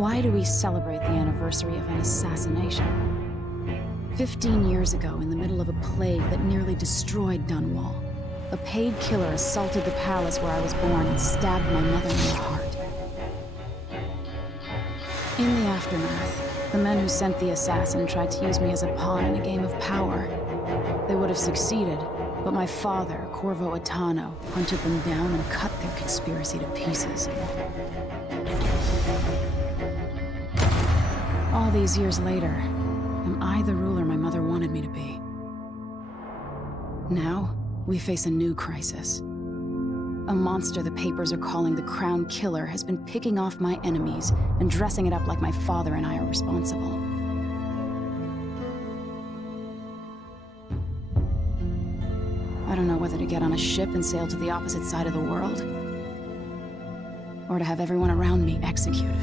Why do we celebrate the anniversary of an assassination? 15 years ago, in the middle of a plague that nearly destroyed Dunwall, a paid killer assaulted the palace where I was born and stabbed my mother in the heart. In the aftermath, the men who sent the assassin tried to use me as a pawn in a game of power. They would have succeeded, but my father, Corvo Attano, hunted them down and cut their conspiracy to pieces. All these years later, am I the ruler my mother wanted me to be? Now, we face a new crisis. A monster the papers are calling the Crown Killer has been picking off my enemies and dressing it up like my father and I are responsible. I don't know whether to get on a ship and sail to the opposite side of the world, or to have everyone around me executed.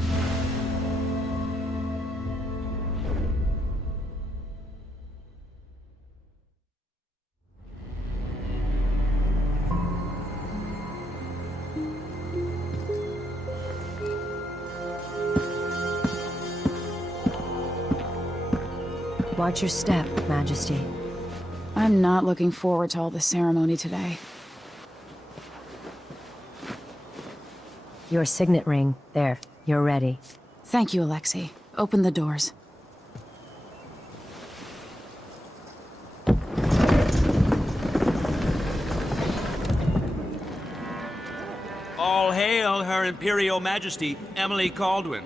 Watch your step, Majesty. I'm not looking forward to all the ceremony today. Your signet ring. There, you're ready. Thank you, Alexei. Open the doors. All hail Her Imperial Majesty, Emily Caldwin.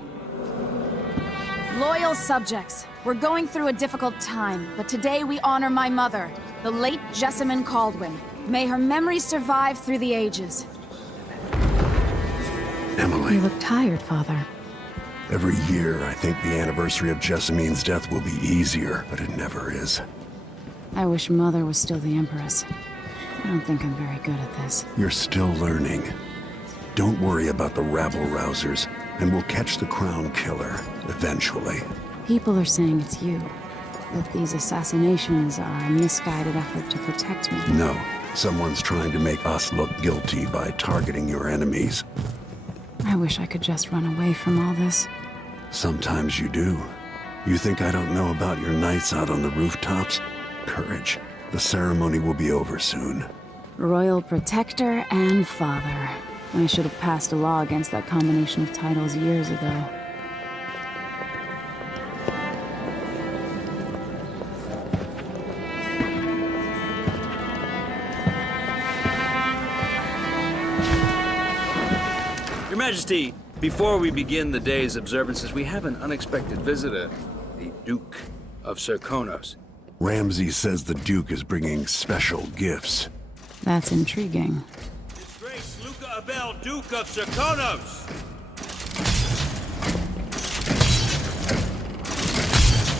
Loyal subjects, we're going through a difficult time, but today we honor my mother, the late Jessamine Caldwin. May her memory survive through the ages. Emily. You look tired, Father. Every year, I think the anniversary of Jessamine's death will be easier, but it never is. I wish Mother was still the Empress. I don't think I'm very good at this. You're still learning. Don't worry about the rabble-rousers, and we'll catch the Crown Killer, eventually. People are saying it's you. That these assassinations are a misguided effort to protect me. No. Someone's trying to make us look guilty by targeting your enemies. I wish I could just run away from all this. Sometimes you do. You think I don't know about your nights out on the rooftops? Courage. The ceremony will be over soon. Royal Protector and Father. I should have passed a law against that combination of titles years ago. Your Majesty, before we begin the day's observances, we have an unexpected visitor, the Duke of Serkonos. Ramsay says the Duke is bringing special gifts. That's intriguing. His Grace Luca Abel, Duke of Serkonos!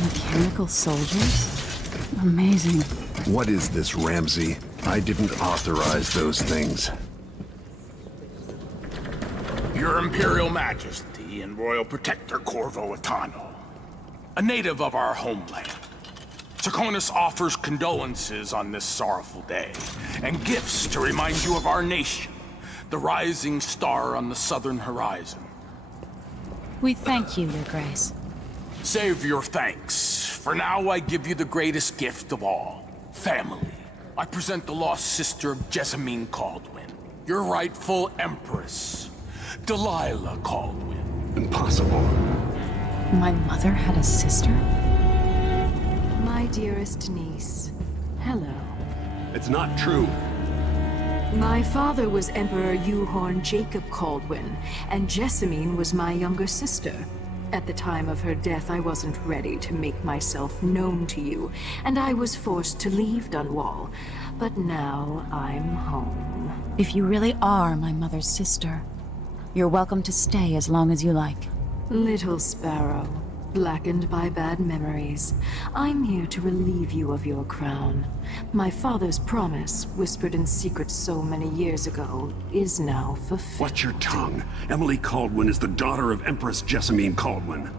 Mechanical soldiers? Amazing. What is this, Ramsay? I didn't authorize those things. Your Imperial Majesty and Royal Protector Corvo Attano, a native of our homeland. Serkonos offers condolences on this sorrowful day, and gifts to remind you of our nation, the rising star on the southern horizon. We thank you, Your Grace. Save your thanks. For now, I give you the greatest gift of all, family. I present the lost sister of Jessamine Caldwin, your rightful Empress, Delilah Caldwin. Impossible. My mother had a sister? My dearest niece. Hello. It's not true. My father was Emperor Yuhorn Jacob Kaldwin, and Jessamine was my younger sister. At the time of her death, I wasn't ready to make myself known to you, and I was forced to leave Dunwall. But now I'm home. If you really are my mother's sister, you're welcome to stay as long as you like. Little Sparrow, blackened by bad memories, I'm here to relieve you of your crown. My father's promise, whispered in secret so many years ago, is now fulfilled. Watch your tongue. Emily Kaldwin is the daughter of Empress Jessamine Kaldwin.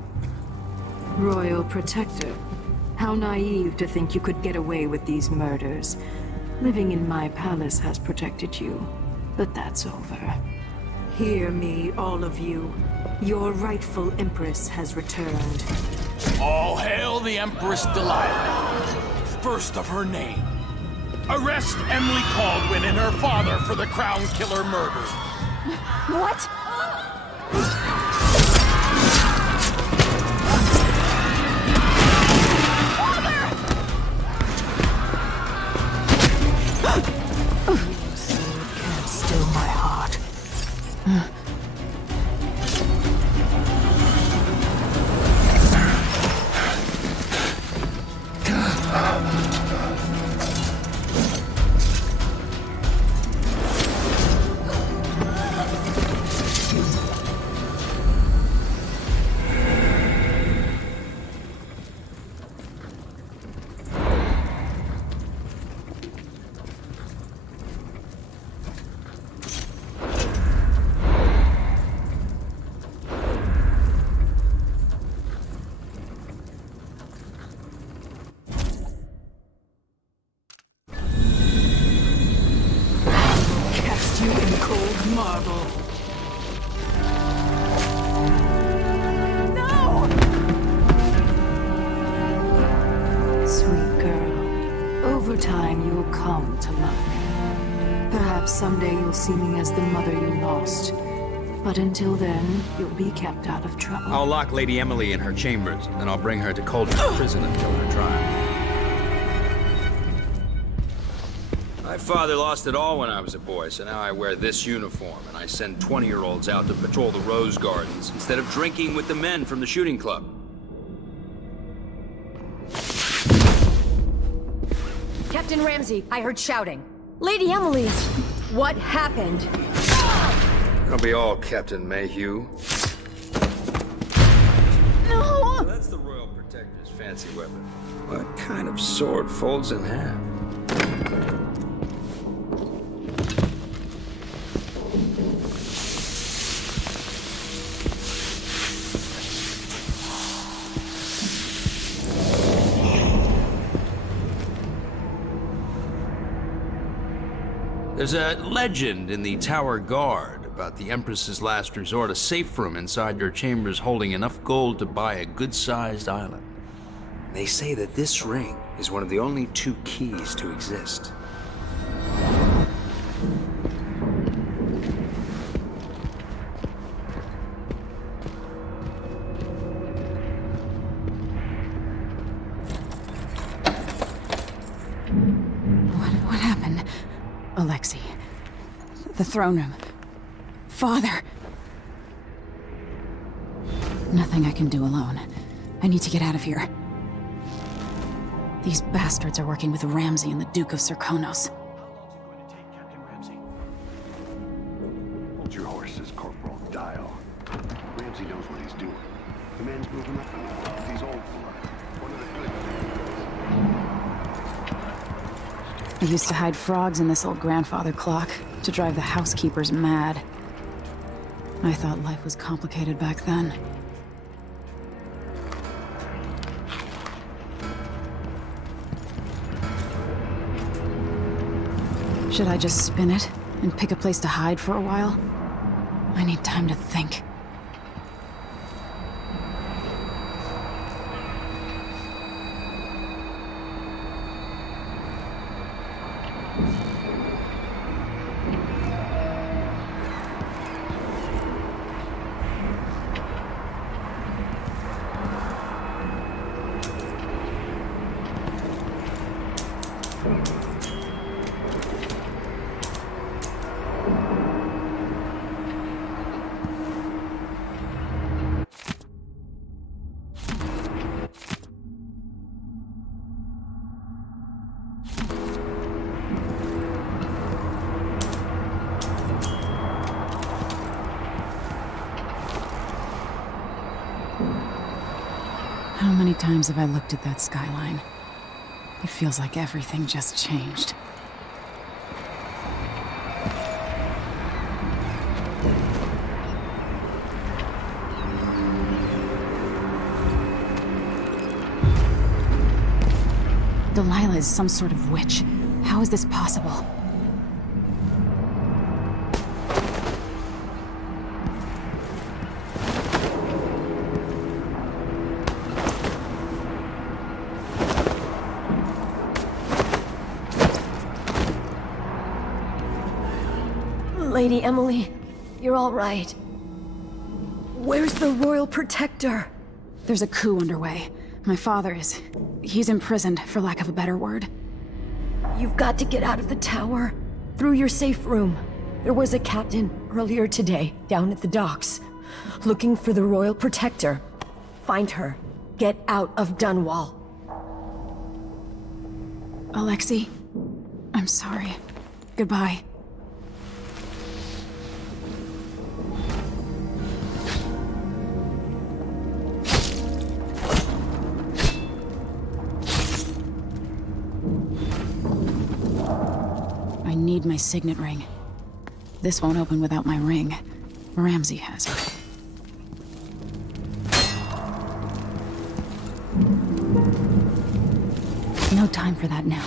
Royal Protector. How naive to think you could get away with these murders. Living in my palace has protected you, but that's over. Hear me, all of you. Your rightful Empress has returned. All hail the Empress Delilah, first of her name. Arrest Emily Kaldwin and her father for the Crown Killer murder. What? Can't still my heart. You in cold marble. No! Sweet girl, over time you'll come to love me. Perhaps someday you'll see me as the mother you lost. But until then, you'll be kept out of trouble. I'll lock Lady Emily in her chambers, then I'll bring her to Cauldron Prison until her trial. My father lost it all when I was a boy, so now I wear this uniform, and I send 20-year-olds out to patrol the Rose Gardens instead of drinking with the men from the shooting club. Captain Ramsey, I heard shouting. Lady Emily, what happened? It'll be all Captain Mayhew. No! So that's the Royal Protector's fancy weapon. What kind of sword folds in half? There's a legend in the Tower Guard about the Empress's last resort, a safe room inside your chambers holding enough gold to buy a good-sized island. They say that this ring is one of the only 2 keys to exist. What happened? Alexei. The throne room. Father. Nothing I can do alone. I need to get out of here. These bastards are working with Ramsey and the Duke of Serkonos. Hold your horses, Corporal. Dial. Ramsey knows what he's doing. The man's moving up in the world. He's old blood. One of the good. I used to hide frogs in this old grandfather clock to drive the housekeepers mad. I thought life was complicated back then. Should I just spin it and pick a place to hide for a while? I need time to think. many times have I looked at that skyline? It feels like everything just changed. Delilah is some sort of witch. How is this possible? Lady Emily, you're all right. Where's the Royal Protector? There's a coup underway. My father is... he's imprisoned, for lack of a better word. You've got to get out of the tower. Through your safe room. There was a captain earlier today, down at the docks, looking for the Royal Protector. Find her. Get out of Dunwall. Alexei, I'm sorry. Goodbye. I need my signet ring. This won't open without my ring. Ramsey has it. No time for that now.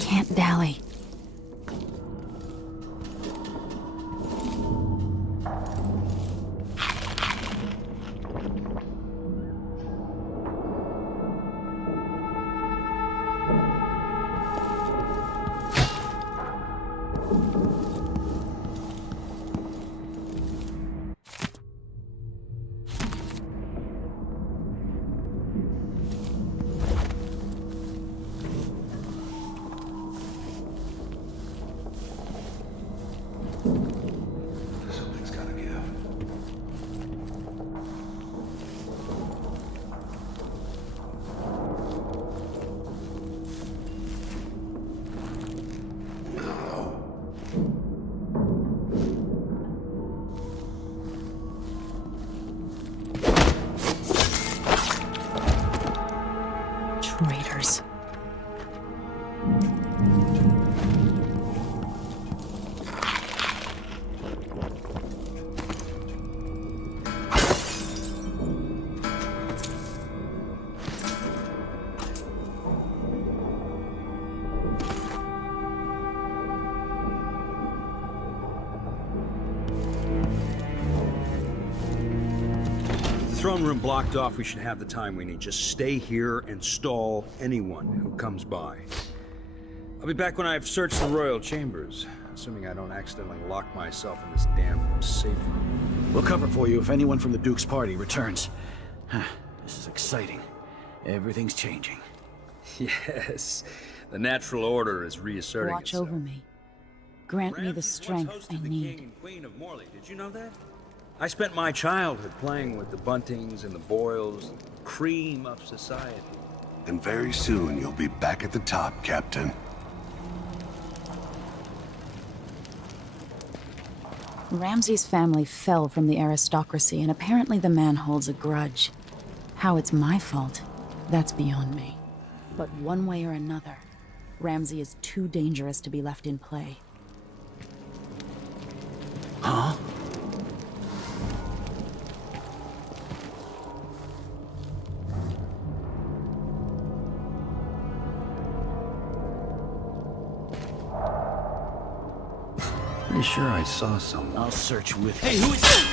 Can't dally. Something's gotta give. Traitors. Throne room blocked off, we should have the time we need. Just stay here and stall anyone who comes by. I'll be back when I've searched the royal chambers, assuming I don't accidentally lock myself in this damn safe room. We'll cover for you if anyone from the Duke's party returns. This is exciting. Everything's changing. Yes, the natural order is reasserting Watch itself. over me. Grant me the Ramses strength once I hosted the need. King and Queen of Morley. Did you know that? I spent my childhood playing with the Buntings and the Boyles, the cream of society. And very soon you'll be back at the top, Captain. Ramsey's family fell from the aristocracy, and apparently the man holds a grudge. How it's my fault, that's beyond me. But one way or another, Ramsey is too dangerous to be left in play. Huh? sure I saw someone. I'll search with Hey, who is that?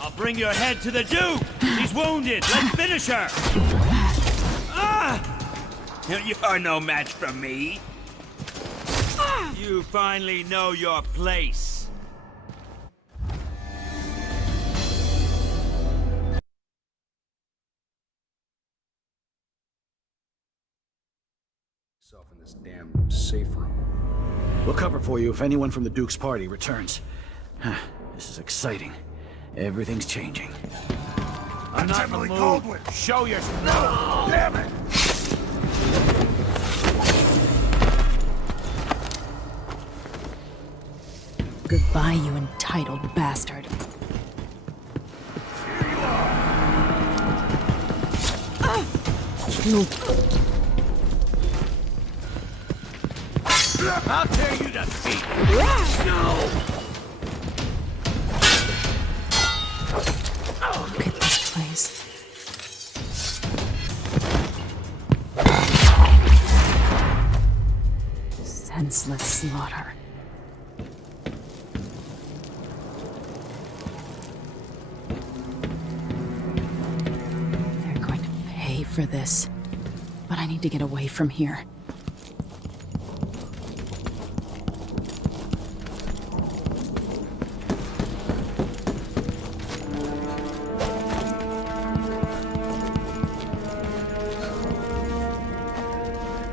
I'll bring your head to the Duke! She's wounded! Let's finish her! Ah! You are no match for me. You finally know your place. Yourself in this damn safe room. We'll cover for you if anyone from the Duke's party returns. This is exciting. Everything's changing. I'm not in the mood. Show yourself. No! Damn it! Goodbye, you entitled bastard. I'll tear you to pieces. Look at this place. Senseless slaughter. They're going to pay for this. But I need to get away from here.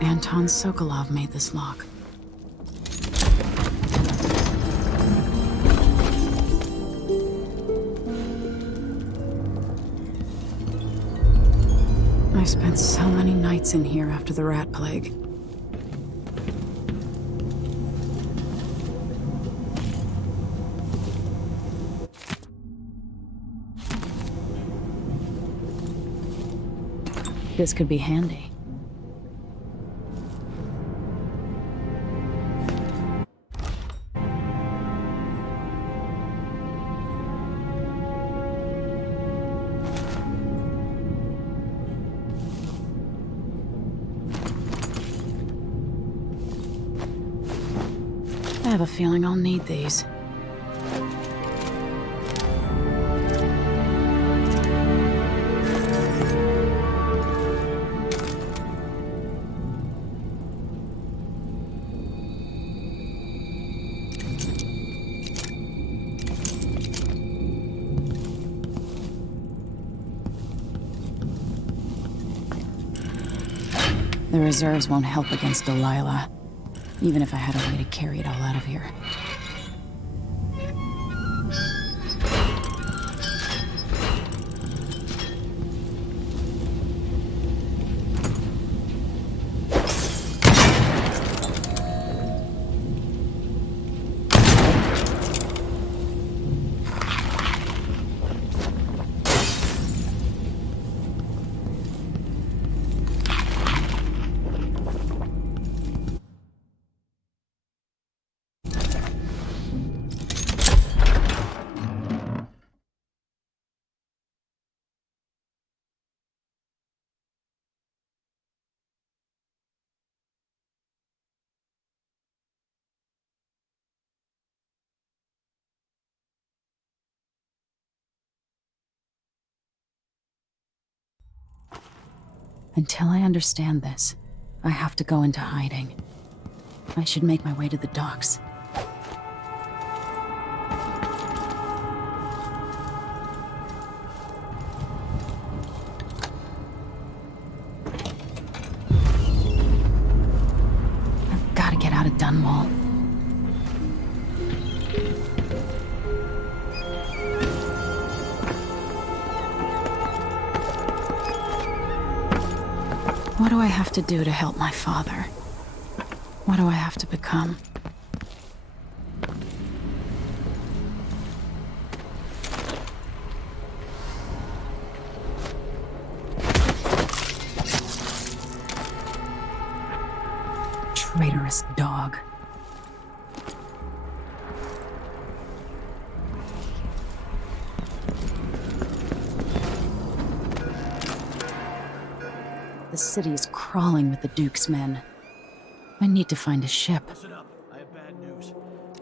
Anton Sokolov made this lock. I spent so many nights in here after the rat plague. This could be handy. I have a feeling I'll need these. The reserves won't help against Delilah, even if I had a way to carry it all out of here. Until I understand this, I have to go into hiding. I should make my way to the docks. I've got to get out of Dunwall. What do I have to do to help my father? What do I have to become? Traitorous dog. The city is crawling with the Duke's men. I need to find a ship. Listen up. I have bad news.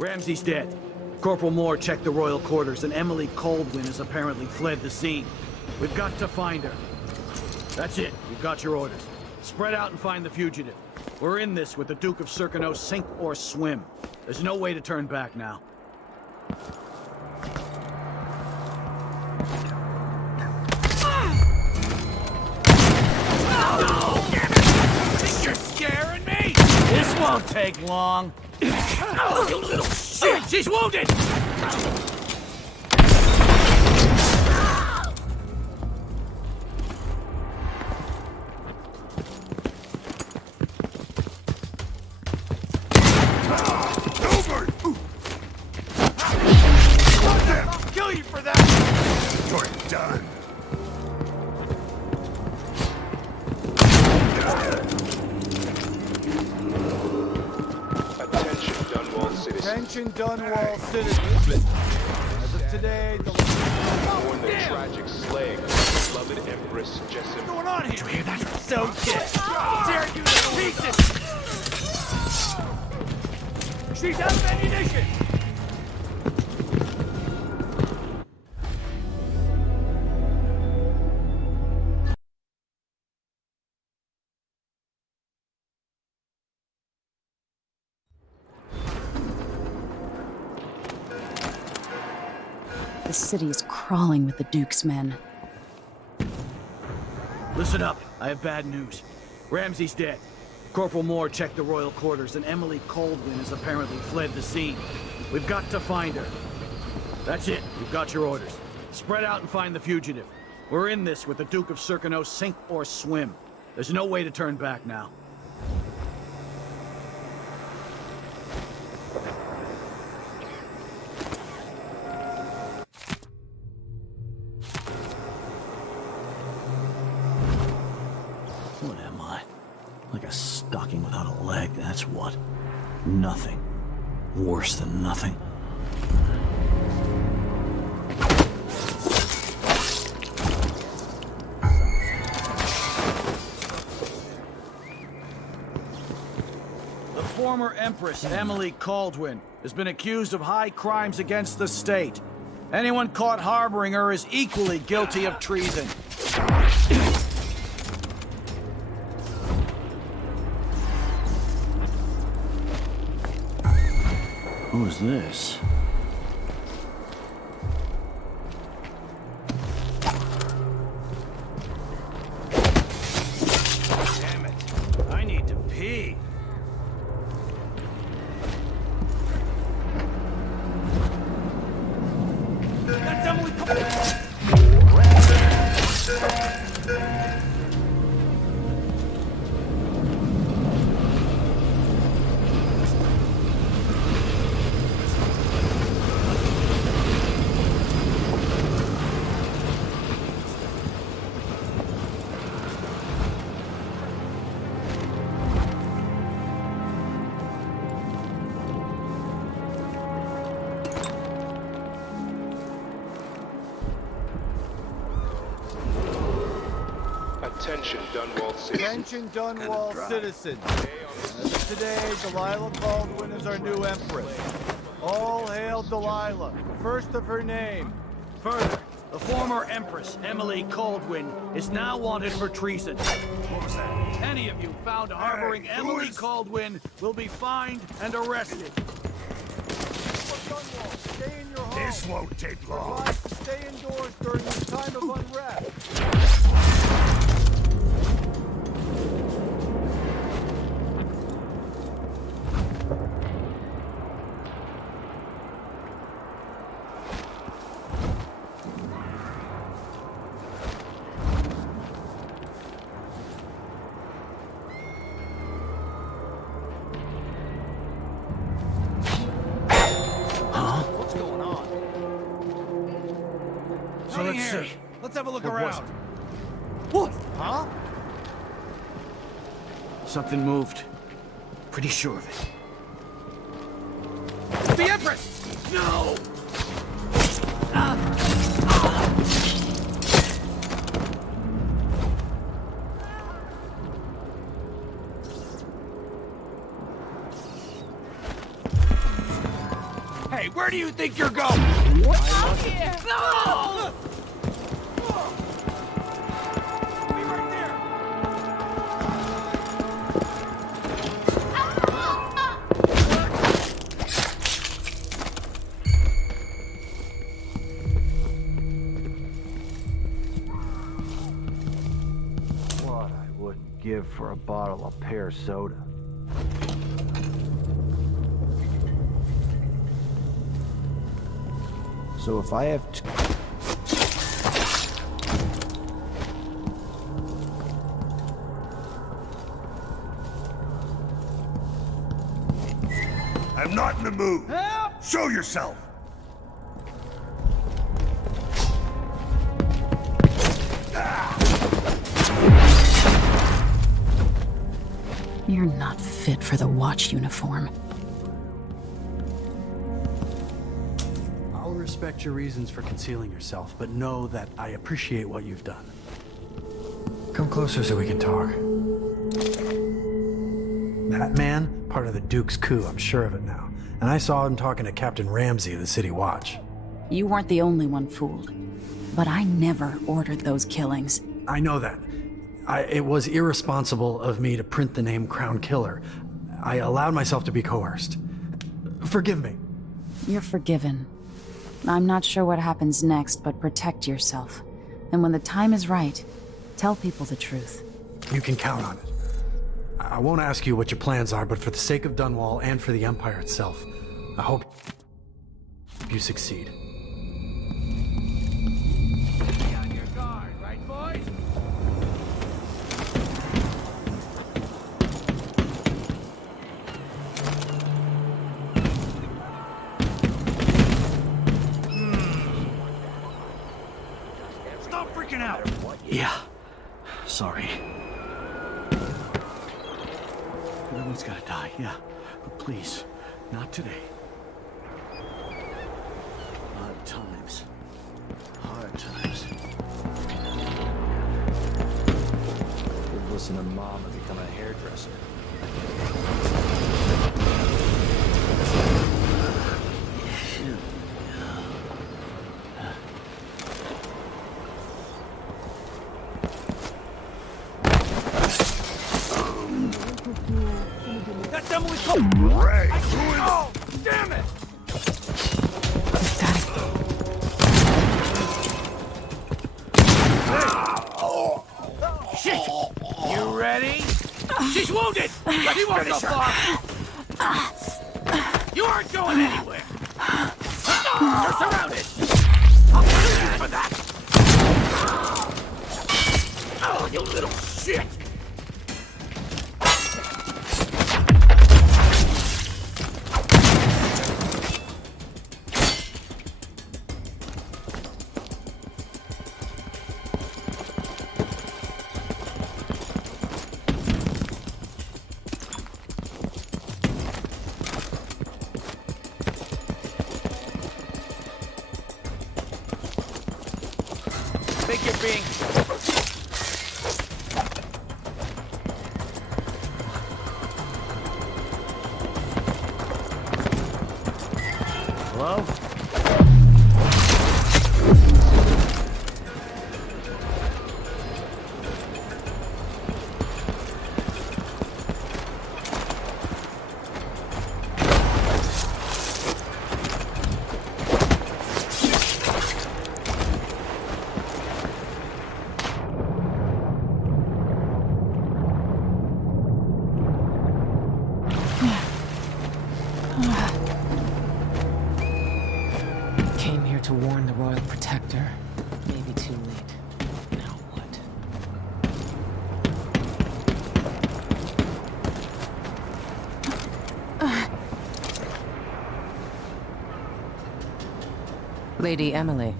Ramsey's dead. Corporal Moore checked the royal quarters, and Emily Coldwin has apparently fled the scene. We've got to find her. That's it. You've got your orders. Spread out and find the fugitive. We're in this with the Duke of Serkino, sink or swim. There's no way to turn back now. Think you're scaring me? This won't take long. Oh, you little shit! She's wounded! I'll kill you for that! You're done. Attention, Dunwall citizens. Attention, Dunwall citizens. As of today, the... Mourn the tragic slaying of the beloved Empress Jessamine. What's going on here? Did you hear that? So dead! Tear you to pieces! She's out of ammunition! The city is crawling with the Duke's men. Listen up. I have bad news. Ramsey's dead. Corporal Moore checked the royal quarters, and Emily Coldwin has apparently fled the scene. We've got to find her. That's it. You've got your orders. Spread out and find the fugitive. We're in this with the Duke of Serkino, sink or swim. There's no way to turn back now. What am I? Like a stocking without a leg, that's what. Nothing. Worse than nothing. The former Empress, Emily Coldwin, has been accused of high crimes against the state. Anyone caught harboring her is equally guilty of treason. Who is this? Damn it. I need to pee. That's Emily Attention, Dunwall citizens. Attention, Dunwall citizens. As of today, Delilah Baldwin is our new empress. All hail Delilah, first of her name. Further, the former Empress, Emily Coldwin, is now wanted for treason. What was that? Any of you found harboring Emily Coldwin will be fined and arrested. Dunwall, stay in your home. This won't take long. Advised to stay indoors during this time of unrest. What's going on? So let's see. Let's have a look What was around. What? Huh? Something moved. Pretty sure of it. It's the Empress! No! do you think you're going? No! Be right there. What I wouldn't give for a bottle of pear soda. So if I have to... I'm not in the mood. Help! Show yourself! You're not fit for the watch uniform. I'll respect your reasons for concealing yourself, but know that I appreciate what you've done. Come closer so we can talk. That man, part of the Duke's coup, I'm sure of it now. And I saw him talking to Captain Ramsey of the City Watch. You weren't the only one fooled. But I never ordered those killings. I know that. It was irresponsible of me to print the name Crown Killer. I allowed myself to be coerced. Forgive me. You're forgiven. I'm not sure what happens next, but protect yourself. And when the time is right, tell people the truth. You can count on it. I won't ask you what your plans are, but for the sake of Dunwall and for the Empire itself, I hope you succeed. Be on your guard, right, boys? Stop freaking out! Yeah. Sorry. Everyone's gotta die, yeah. But please, not today. Hard times. Hard times. Would listen to Mom and become a hairdresser. That's Emily Cole! Ray! Oh, damn it! Shit! You ready? She's wounded! She won't go far! You aren't going anywhere! You're surrounded! I'll kill you for that! Oh, you little shit! Think you're being... Hello? Came here to warn the Royal Protector. Maybe too late. Now what? Lady Emily,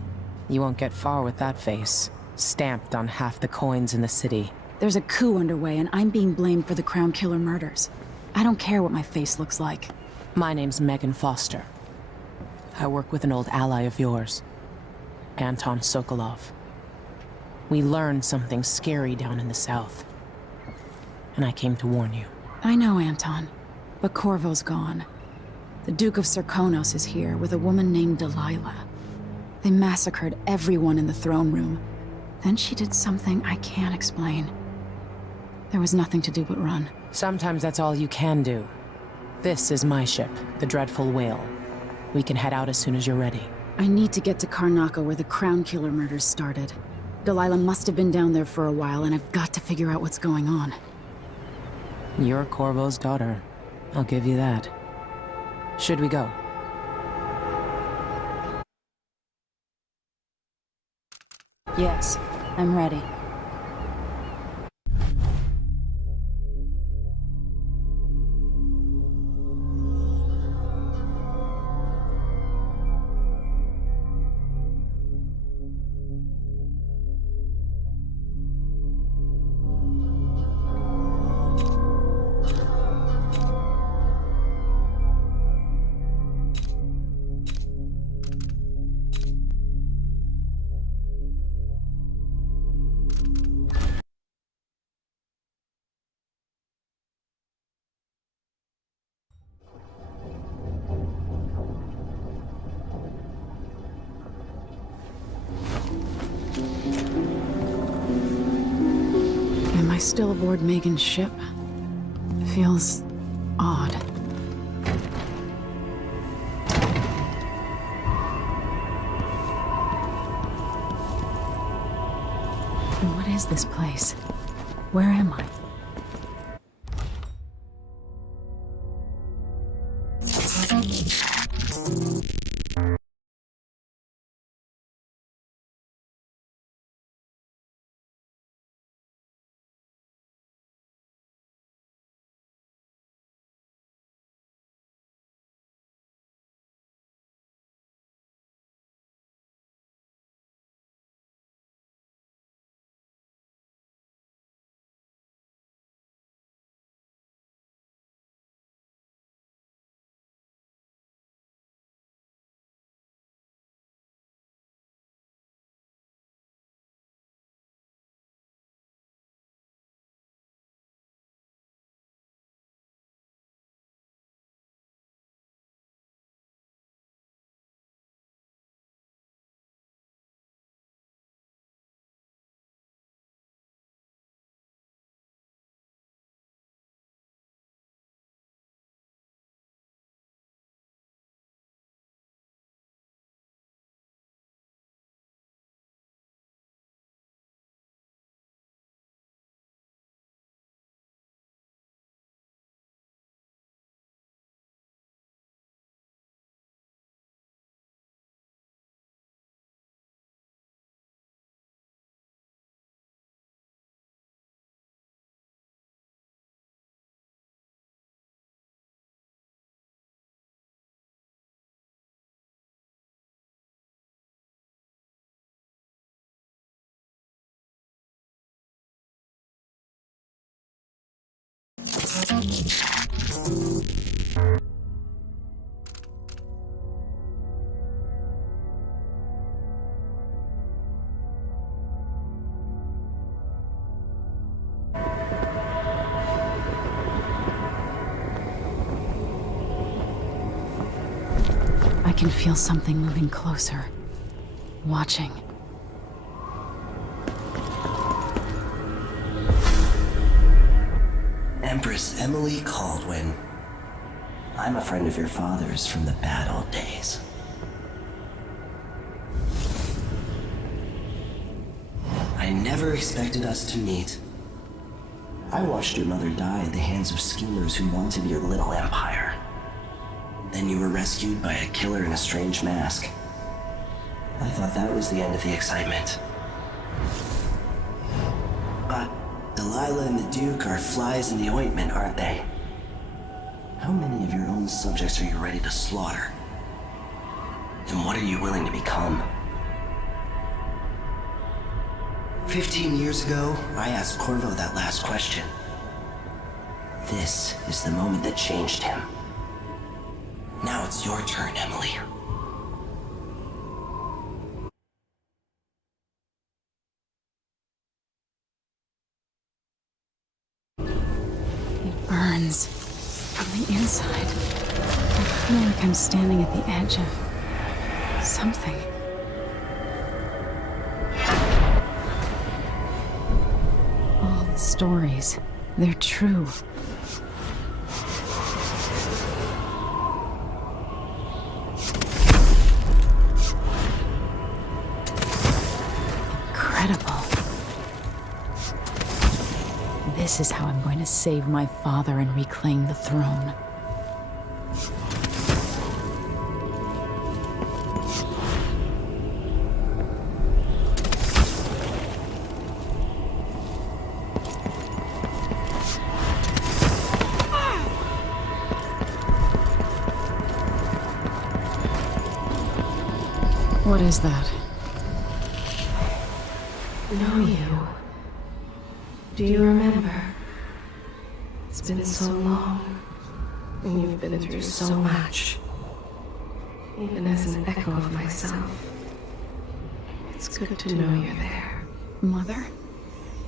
you won't get far with that face. Stamped on half the coins in the city. There's a coup underway, and I'm being blamed for the Crown Killer murders. I don't care what my face looks like. My name's Megan Foster. I work with an old ally of yours, Anton Sokolov. We learned something scary down in the south, and I came to warn you. I know, Anton, but Corvo's gone. The Duke of Serkonos is here with a woman named Delilah. They massacred everyone in the throne room. Then she did something I can't explain. There was nothing to do but run. Sometimes that's all you can do. This is my ship, the Dreadful Whale. We can head out as soon as you're ready. I need to get to Karnaca where the Crown Killer murders started. Delilah must have been down there for a while, and I've got to figure out what's going on. You're Corvo's daughter. I'll give you that. Should we go? Yes, I'm ready. Am I still aboard Megan's ship? It feels odd. What is this place? Where am I? I can feel something moving closer. Watching. Empress Emily Caldwin. I'm a friend of your father's from the bad old days. I never expected us to meet. I watched your mother die at the hands of schemers who wanted your little empire. Then you were rescued by a killer in a strange mask. I thought that was the end of the excitement. But Delilah and the Duke are flies in the ointment, aren't they? How many of your own subjects are you ready to slaughter? And what are you willing to become? 15 years ago, I asked Corvo that last question. This is the moment that changed him. Now it's your turn, Emily. It burns from the inside. I feel like I'm standing at the edge of something. All the stories, they're true. Incredible. This is how I'm going to save my father and reclaim the throne. What is that? Know you. Do you remember? It's been so long, and you've been through so much. Even as an echo of myself, it's good to know you're there. Mother?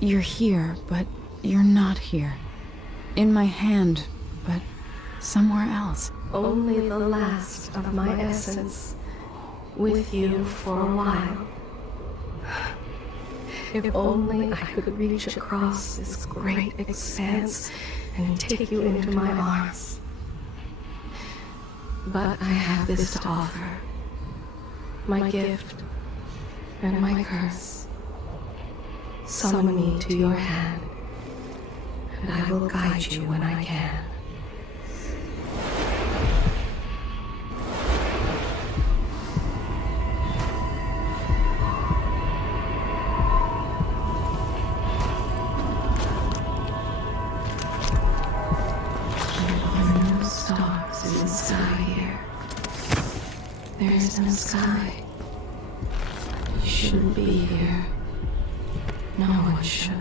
You're here, but you're not here. In my hand, but somewhere else. Only the last of my essence, with you for a while. If only I could reach across this great expanse and take you into my arms. But I have this to offer. My gift and my curse. Summon me to your hand, and I will guide you when I can. There's no sky. You shouldn't be here. No one should.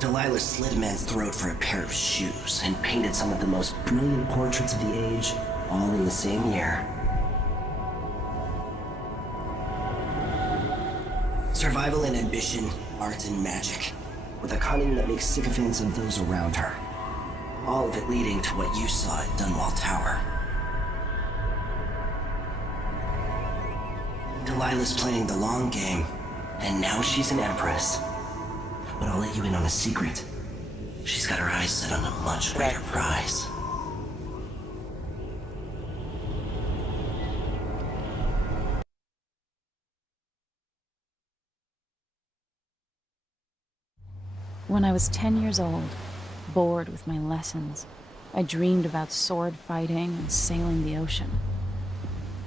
Delilah slit a man's throat for a pair of shoes and painted some of the most brilliant portraits of the age, all in the same year. Survival and ambition, art and magic, with a cunning that makes sycophants of those around her. All of it leading to what you saw at Dunwall Tower. Delilah's playing the long game, and now she's an empress. But I'll let you in on a secret. She's got her eyes set on a much greater prize. When I was 10 years old, bored with my lessons, I dreamed about sword fighting and sailing the ocean.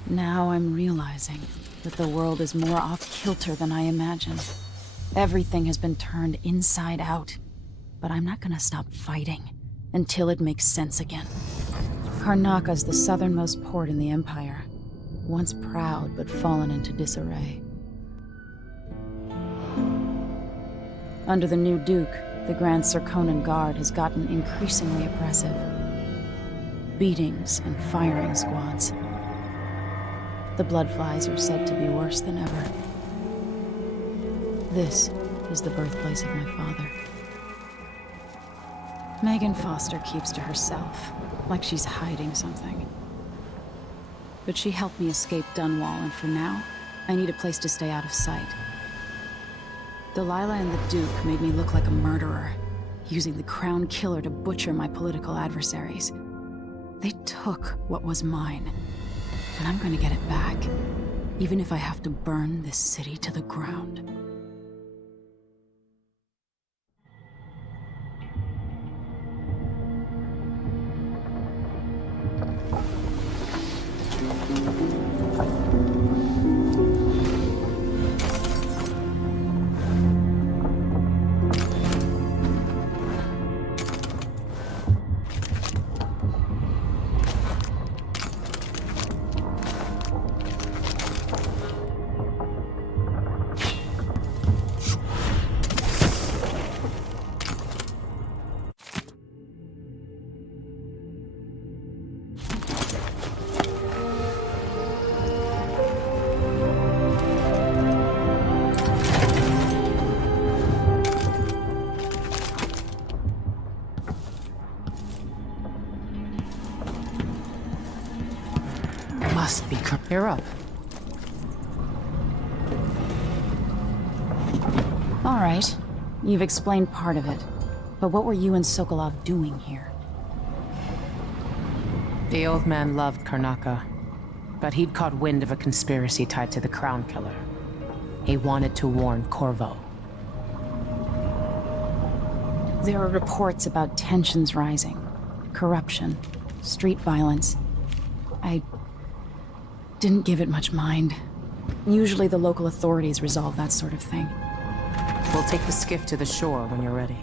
Now I'm realizing that the world is more off-kilter than I imagined. Everything has been turned inside out, but I'm not gonna stop fighting until it makes sense again. Karnaka's the southernmost port in the Empire, once proud but fallen into disarray. Under the new Duke, the Grand Serkonan Guard has gotten increasingly oppressive. Beatings and firing squads. The Bloodflies are said to be worse than ever. This is the birthplace of my father. Megan Foster keeps to herself, like she's hiding something. But she helped me escape Dunwall, and for now, I need a place to stay out of sight. Delilah and the Duke made me look like a murderer, using the Crown Killer to butcher my political adversaries. They took what was mine, and I'm gonna get it back, even if I have to burn this city to the ground. must be You're up. All right. You've explained part of it. But what were you and Sokolov doing here? The old man loved Karnaka, but he'd caught wind of a conspiracy tied to the Crown Killer. He wanted to warn Corvo. There are reports about tensions rising, corruption, street violence. I didn't give it much mind. Usually the local authorities resolve that sort of thing. We'll take the skiff to the shore when you're ready.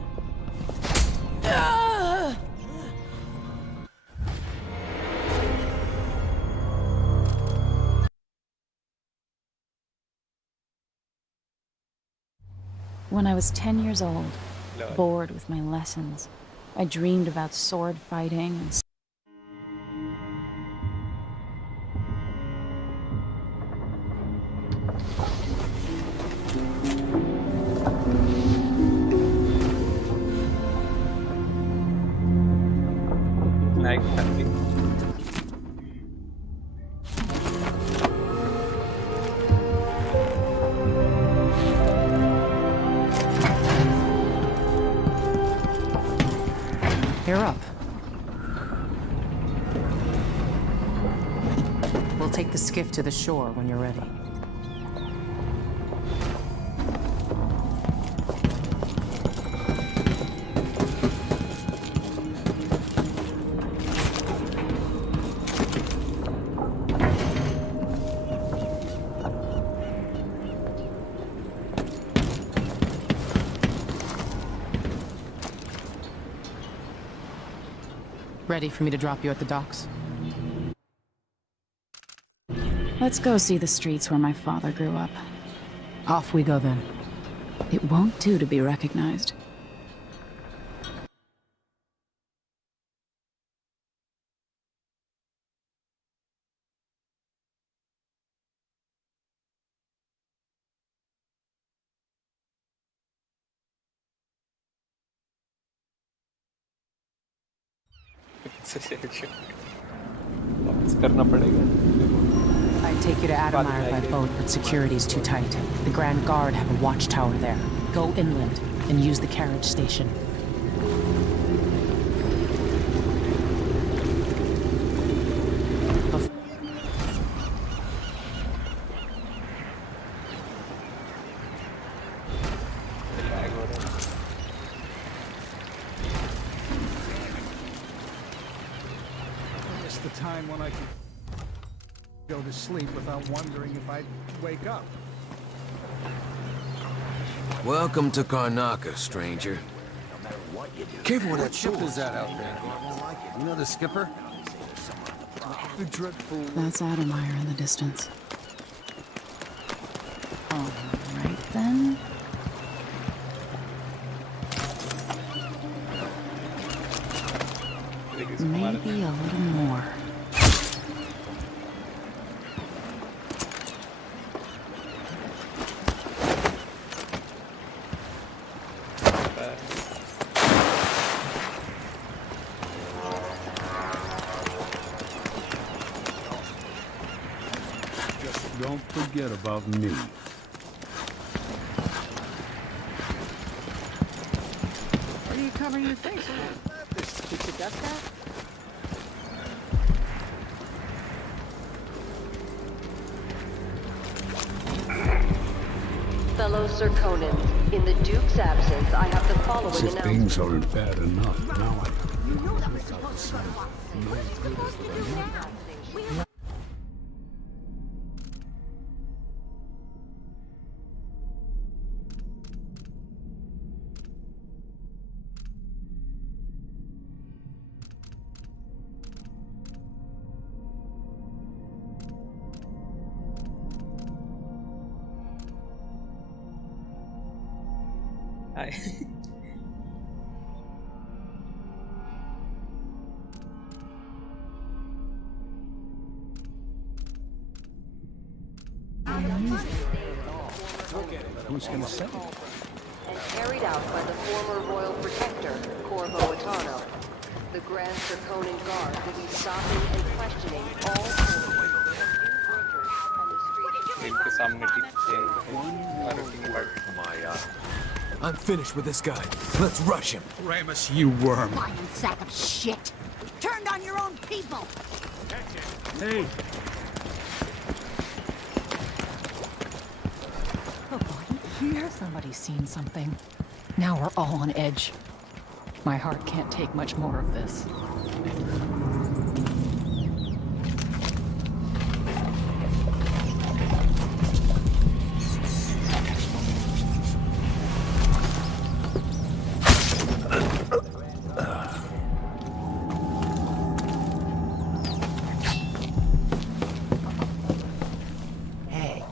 When I was 10 years old, bored with my lessons, I dreamed about sword fighting and like family. You're up. We'll take the skiff to the shore when you're ready. Ready for me to drop you at the docks? let's go see the streets where my father grew up. Off we go then. It won't do to be recognized. वापस करना पड़ेगा. I'd take you to Adamire by boat, but security's too tight. The Grand Guard have a watchtower there. Go inland and use the carriage station. The time when I could go to sleep without wondering if I'd wake up. Welcome to Karnaka, stranger. Careful with that What ship sword. is that out there? You know the skipper? The dreadful. That's Adamire in the distance. All right then. Maybe a little more. Just don't forget about me. Are you covering your face? Did you get that? Fellow Sir Conan, in the Duke's absence, I have the following As if announcement. things aren't bad enough, now I... Hi. Who's gonna say? And carried out by the former Royal Protector, Corvo Atano. The Grand Sir Conan Guard will be stopping and questioning all सामने ठीक है I'm finished with this guy. Let's rush him. Ramus, you worm. Lying sack of shit! Turned on your own people! Hey, Oh boy, here somebody's seen something. Now we're all on edge. My heart can't take much more of this. Hey,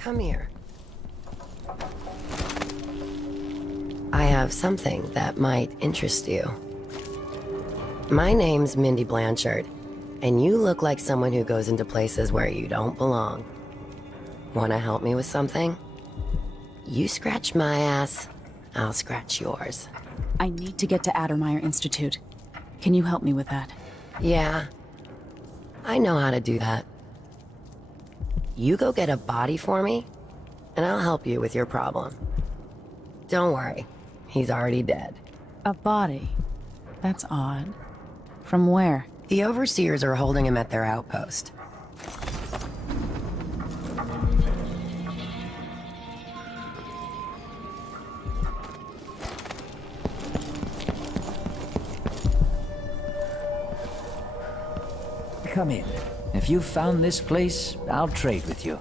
come here. I have something that might interest you. My name's Mindy Blanchard, and you look like someone who goes into places where you don't belong. Wanna help me with something? You scratch my ass, I'll scratch yours. I need to get to Addermeyer Institute. Can you help me with that? Yeah, I know how to do that. You go get a body for me, and I'll help you with your problem. Don't worry, he's already dead. A body? That's odd. From where? The overseers are holding him at their outpost. Come in. If you've found this place, I'll trade with you.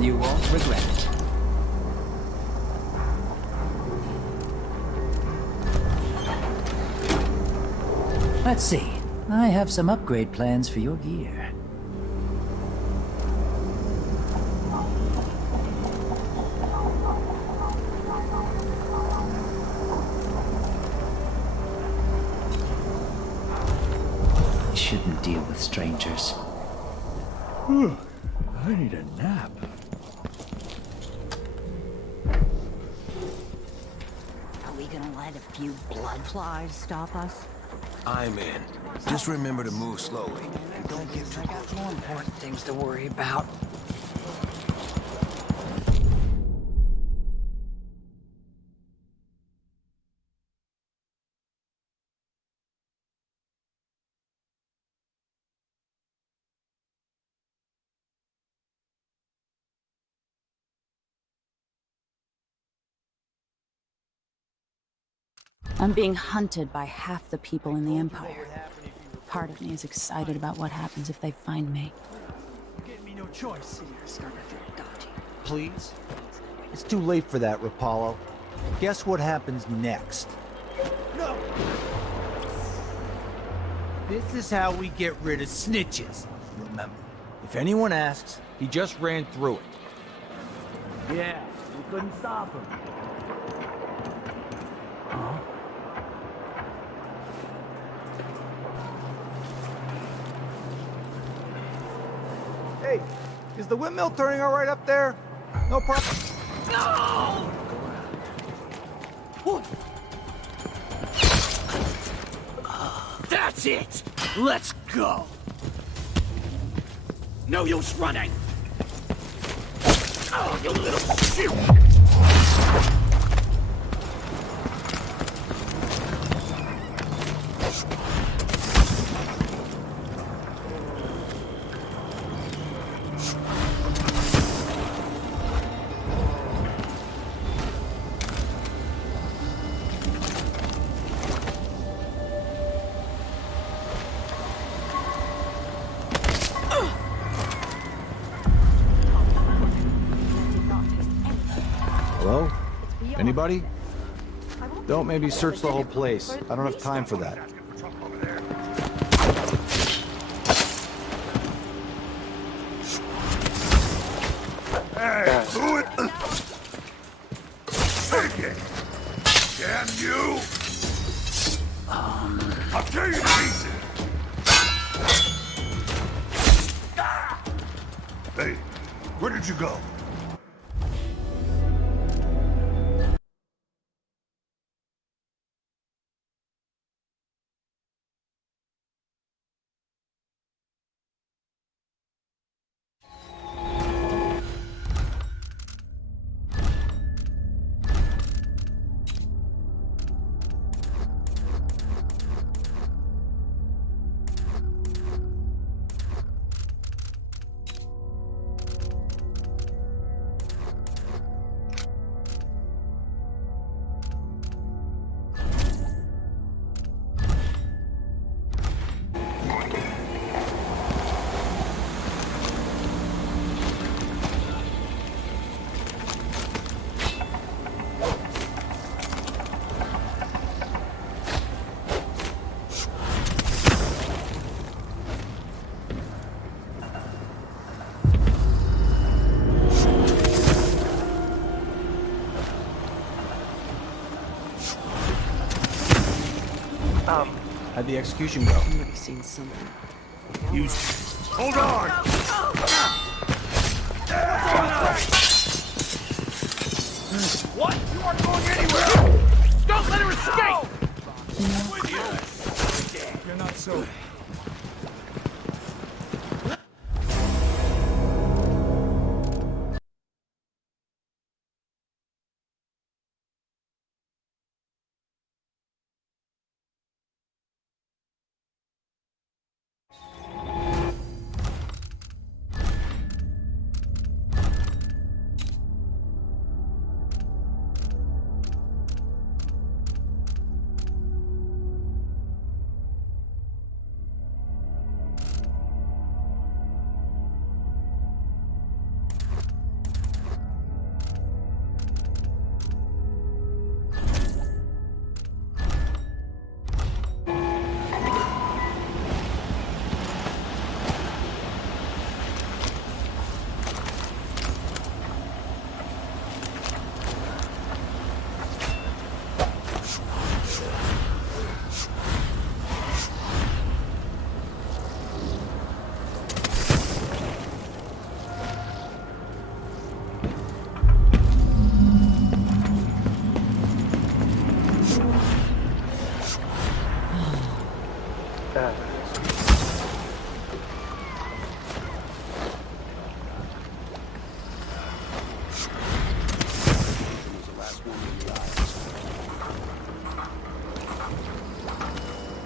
You won't regret it. Let's see. I have some upgrade plans for your gear. I shouldn't deal with strangers. I need a nap. Are we gonna let a few blood flies stop us? I'm in. Just remember to move slowly and don't get too I got more important things to worry about. I'm being hunted by half the people in the Empire. Part of me is excited about what happens if they find me. Give me no choice. Please? It's too late for that, Rapallo. Guess what happens next? No! This is how we get rid of snitches. Remember, if anyone asks, he just ran through it. yeah, we couldn't stop him. Hey, is the windmill turning all right up there? No problem. No! That's it! Let's go! No use running! Oh, you little shit! Hello? Anybody? Don't maybe search the whole place. I don't have time for that. Hey, who it? Take it! Damn you! I'll tear you to pieces! Hey, where did you go? the execution go? Somebody's seen something. Hold on! What? You aren't going anywhere! Don't let her escape! I'm with you! You're not so...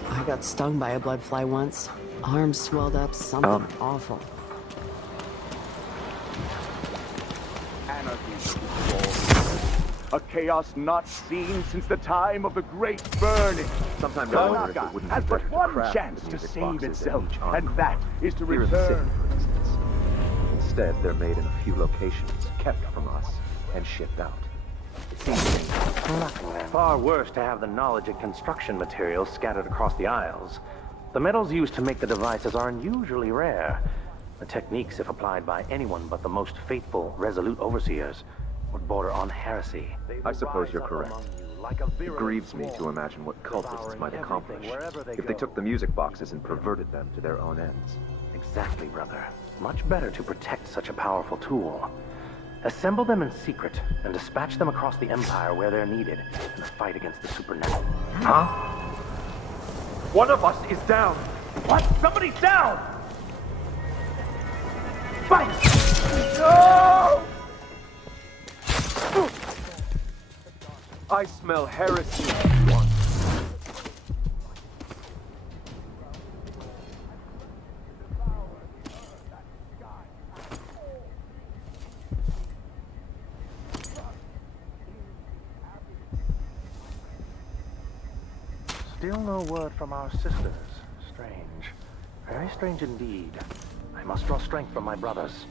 I got stung by a blood fly once. Arms swelled up, something awful. A chaos not seen since the time of the Great Burning. Sometimes I wonder if it Karnaca wouldn't has be but better to one craft chance the to music save boxes itself, at each and encore. that is to Here in the city, return. for instance. Instead, they're made in a few locations, kept from us, and shipped out. It seems to me far worse to have the knowledge and construction materials scattered across the Isles. The metals used to make the devices are unusually rare. The techniques, if applied by anyone but the most faithful, resolute overseers, would border on heresy. I suppose you're correct. It grieves me to imagine what cultists might accomplish if they took the music boxes and perverted them to their own ends. Exactly, brother. Much better to protect such a powerful tool. Assemble them in secret and dispatch them across the Empire where they're needed in the fight against the supernatural. Huh? One of us is down! What? Somebody's down! Fight! No! I smell heresy. Still no word from our sisters. Strange. Very strange indeed. I must draw strength from my brothers.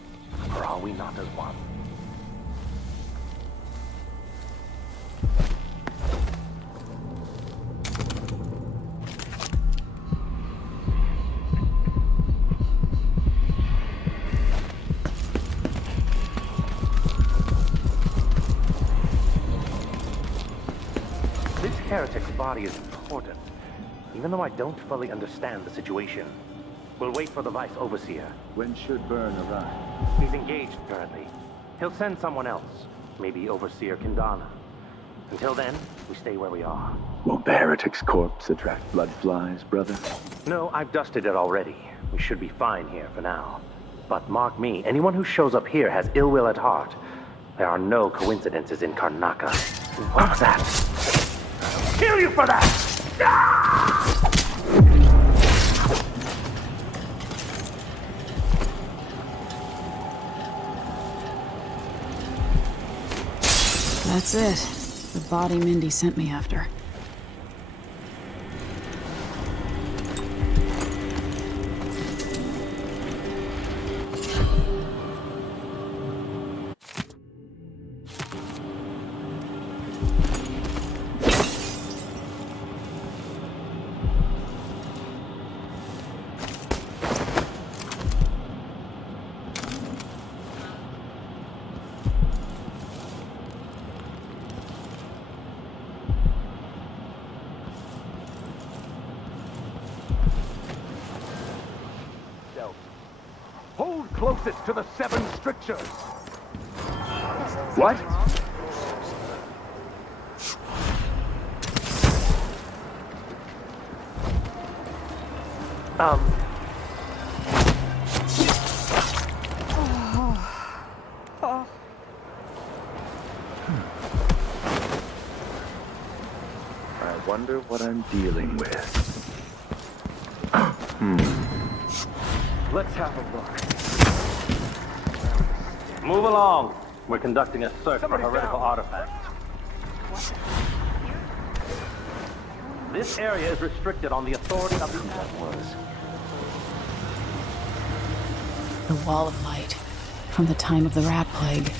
Or are we not as one? This heretic's body is important, even though I don't fully understand the situation. We'll wait for the Vice Overseer. When should Byrne arrive? He's engaged currently. He'll send someone else, maybe Overseer Kindana. Until then, we stay where we are. Won't the heretic's corpse attract blood flies, brother? No, I've dusted it already. We should be fine here for now. But mark me, anyone who shows up here has ill will at heart. There are no coincidences in Karnaca. What's that? I'll kill you for that! That's it. The body Mindy sent me after. Hold closest to the 7 strictures. What? I wonder what I'm dealing with. Let's have a look. Move along. We're conducting a search for heretical artifacts. This area is restricted on the authority of the... That was. The Wall of Light. From the time of the Rat Plague.